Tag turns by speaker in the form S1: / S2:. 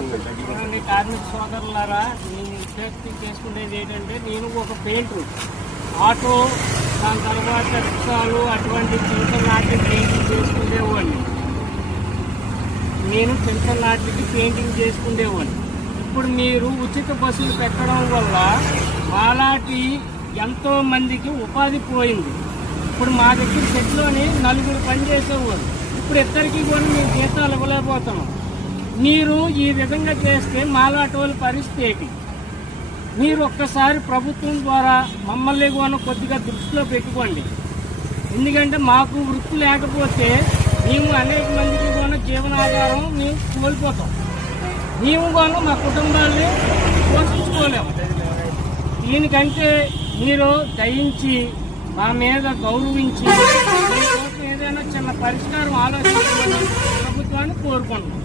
S1: కార్మిక సోదరులారా నేను విజ్ఞప్తి చేసుకునేది ఏంటంటే నేను ఒక పెయింటర్. ఆటో దాని తర్వాత రిక్షాలు అటువంటి చింతల నాటి పెయింటింగ్ చేసుకునేవాడిని. నేను చింతల నాటికి పెయింటింగ్ చేసుకునేవాడిని. ఇప్పుడు మీరు ఉచిత బస్సులు పెట్టడం వల్ల అలాంటి ఎంతో మందికి ఉపాధి పోయింది. ఇప్పుడు మా దగ్గర సెట్లోని నలుగురు పని ఇప్పుడు ఇద్దరికి కూడా మేము జీతాలు ఇవ్వలేకపోతున్నాం. మీరు ఈ విధంగా చేస్తే మాలాటోల పరిస్థితి ఏంటి? మీరు ఒక్కసారి ప్రభుత్వం ద్వారా మమ్మల్ని కూడా కొద్దిగా దృష్టిలో పెట్టుకోండి. ఎందుకంటే మాకు వృత్తి లేకపోతే మేము అనేక మందికి కూడా జీవనాధారం మేము కోల్పోతాం. మేము కూడా మా కుటుంబాన్ని పోషించుకోలేము దీనికంటే మీరు దయించి మా మీద గౌరవించి ఏదైనా చిన్న పరిష్కారం ఆలోచించాలని ప్రభుత్వాన్ని కోరుకుంటున్నాం.